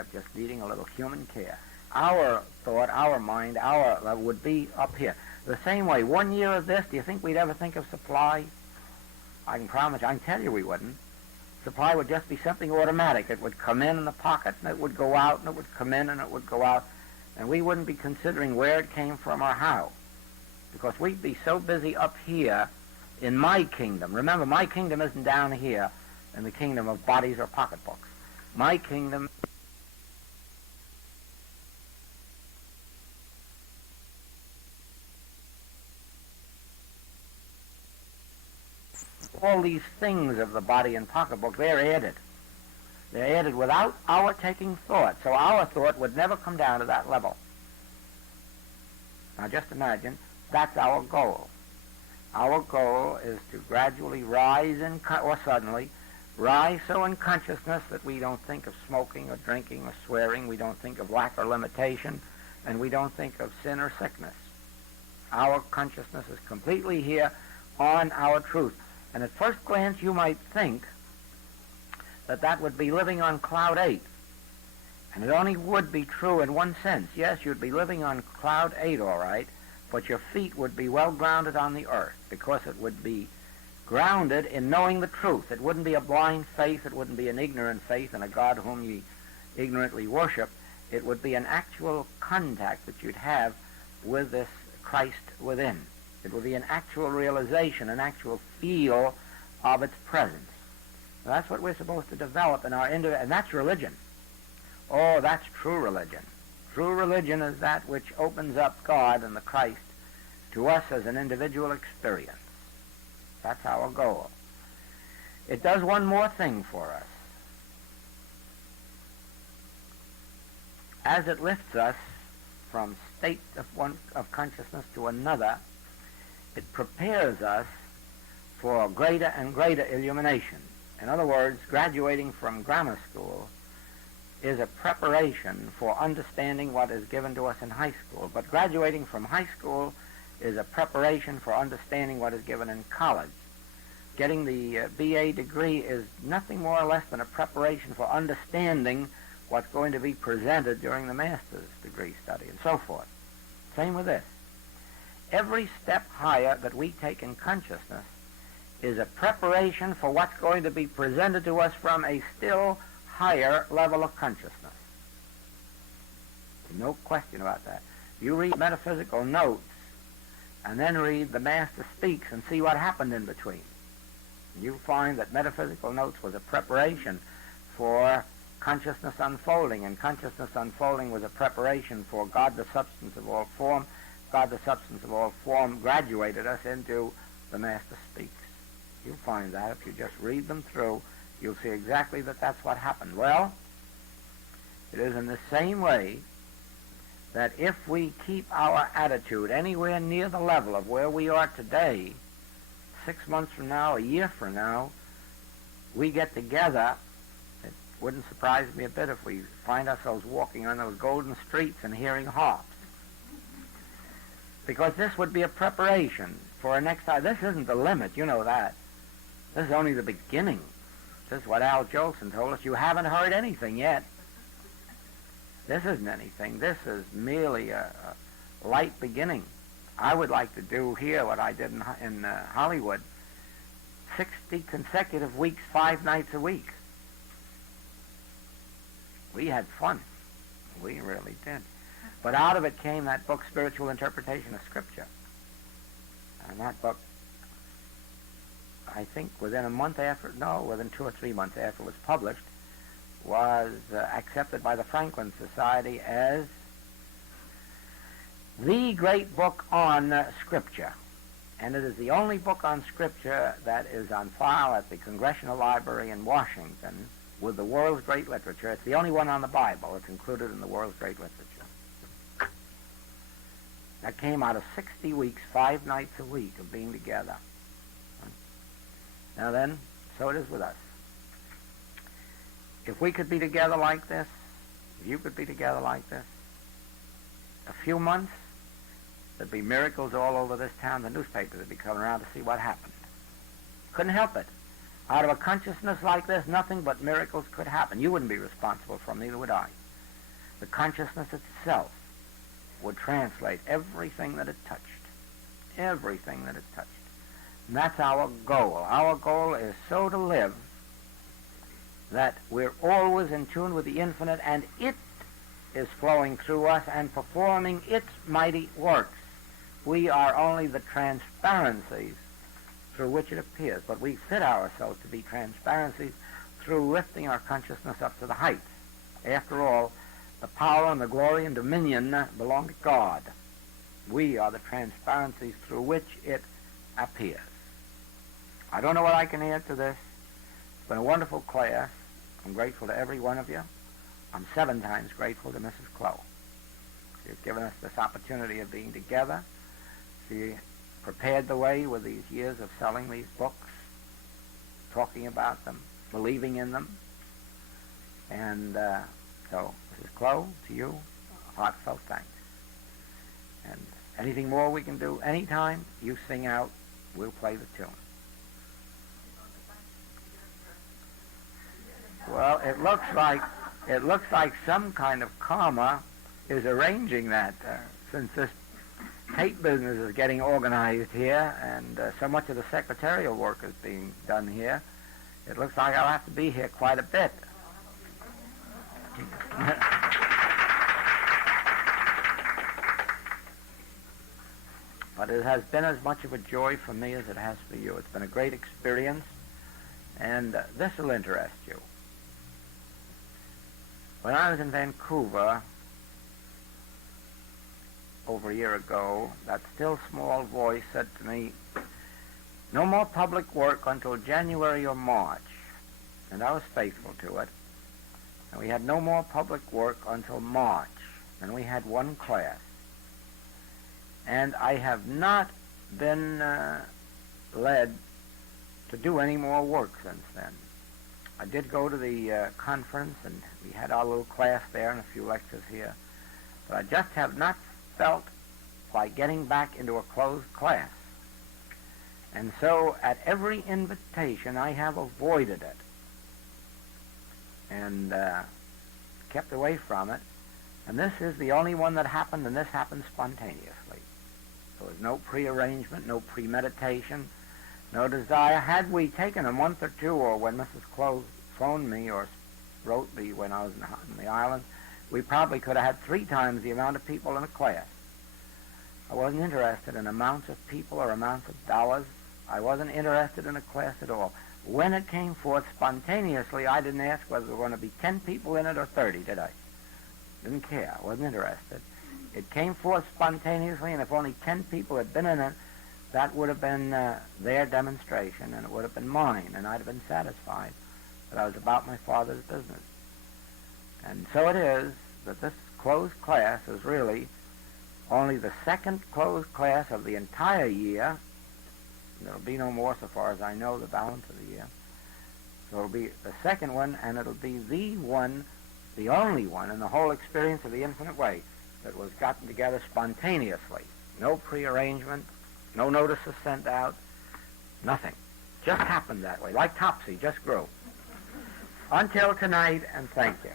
except just needing a little human care. Our thought, our mind, our would be up here. The same way, 1 year of this, do you think we'd ever think of supply? I can promise you, I can tell you we wouldn't. Supply would just be something automatic. It would come in the pocket, and it would go out, and it would come in, and it would go out. And we wouldn't be considering where it came from or how. Because we'd be so busy up here in my kingdom. Remember, my kingdom isn't down here in the kingdom of bodies or pocketbooks. My kingdom all these things of the body and pocketbook, they're added. They're added without our taking thought. So our thought would never come down to that level. Now just imagine, that's our goal. Our goal is to gradually rise or suddenly rise so in consciousness that we don't think of smoking or drinking or swearing, we don't think of lack or limitation, and we don't think of sin or sickness. Our consciousness is completely here on our truth. And at first glance you might think that that would be living on cloud 8. And it only would be true in one sense. Yes, you'd be living on cloud 8 all right, but your feet would be well grounded on the earth because it would be grounded in knowing the truth. It wouldn't be a blind faith. It wouldn't be an ignorant faith in a God whom ye ignorantly worship. It would be an actual contact that you'd have with this Christ within. It would be an actual realization, an actual feel of its presence. Now, that's what we're supposed to develop in our and that's religion. Oh, that's true religion. True religion is that which opens up God and the Christ to us as an individual experience. That's our goal. It does one more thing for us. As it lifts us from state of consciousness to another, it prepares us for greater and greater illumination. In other words, graduating from grammar school is a preparation for understanding what is given to us in high school. But graduating from high school is a preparation for understanding what is given in college. Getting the BA degree is nothing more or less than a preparation for understanding what's going to be presented during the master's degree study and so forth. Same with this. Every step higher that we take in consciousness is a preparation for what's going to be presented to us from a still higher level of consciousness. No question about that. You read metaphysical notes and then read the Master Speaks and see what happened in between. You find that metaphysical notes was a preparation for consciousness unfolding, and consciousness unfolding was a preparation for God the substance of all form. God the substance of all form graduated us into the Master Speaks. You'll find that if you just read them through, you'll see exactly that that's what happened. Well, it is in the same way that if we keep our attitude anywhere near the level of where we are today, 6 months from now, a year from now, we get together. It wouldn't surprise me a bit if we find ourselves walking on those golden streets and hearing harps. Because this would be a preparation for our next time. This isn't the limit, you know that. This is only the beginning. This is what Al Jolson told us. You haven't heard anything yet. This isn't anything. This is merely a light beginning. I would like to do here what I did in Hollywood. 60 consecutive weeks, 5 nights a week. We had fun. We really did. But out of it came that book, Spiritual Interpretation of Scripture. And that book, I think within 2 or 3 months after it was published, was accepted by the Franklin Society as the great book on Scripture. And it is the only book on Scripture that is on file at the Congressional Library in Washington with the world's great literature. It's the only one on the Bible. It's included in the world's great literature. That came out of 60 weeks, 5 nights a week of being together. Now then, so it is with us. If we could be together like this, if you could be together like this, a few months, there'd be miracles all over this town. The newspapers would be coming around to see what happened. Couldn't help it. Out of a consciousness like this, nothing but miracles could happen. You wouldn't be responsible for them, neither would I. the consciousness itself would translate everything that it touched. Everything that it touched. And that's our goal. Our goal is so to live that we're always in tune with the infinite, and it is flowing through us and performing its mighty works. We are only the transparencies through which it appears, but we fit ourselves to be transparencies through lifting our consciousness up to the heights. After all, the power and the glory and dominion belong to God. We are the transparencies through which it appears. I don't know what I can add to this. It's been a wonderful class. I'm grateful to every one of you. I'm 7 times grateful to Mrs. Clow. She's given us this opportunity of being together. She prepared the way with these years of selling these books, talking about them, believing in them. And so, Mrs. Clow, to you, heartfelt thanks. And anything more we can do, anytime you sing out, we'll play the tune. Well, it looks like some kind of karma is arranging that, since this tape business is getting organized here, and so much of the secretarial work is being done here. It looks like I'll have to be here quite a bit. But it has been as much of a joy for me as it has for you. It's been a great experience, and this will interest you. When I was in Vancouver over a year ago, that still small voice said to me, "No more public work until January or March." And I was faithful to it. And we had no more public work until March. And we had 1 class. And I have not been led to do any more work since then. I did go to the conference, and we had our little class there and a few lectures here. But I just have not felt like getting back into a closed class. And so at every invitation I have avoided it and kept away from it. And this is the only one that happened, and this happened spontaneously. There was no prearrangement, no premeditation, no desire. Had we taken a month or two, or when Mrs. Close phoned me or wrote me when I was in the island, we probably could have had 3 times the amount of people in a class. I wasn't interested in amounts of people or amounts of dollars. I wasn't interested in a class at all. When it came forth spontaneously, I didn't ask whether there were going to be 10 people in it or 30, did I? Didn't care. I wasn't interested. It came forth spontaneously, and if only 10 people had been in it, that would have been their demonstration, and it would have been mine, and I'd have been satisfied that I was about my Father's business. And so it is that this closed class is really only the 2nd closed class of the entire year. There'll be no more, so far as I know, the balance of the year. So it'll be the 2nd one, and it'll be the one, the only one in the whole experience of the Infinite Way that was gotten together spontaneously. No prearrangement, no notices sent out, nothing. Just happened that way, like Topsy, just grew. Until tonight, and thank you.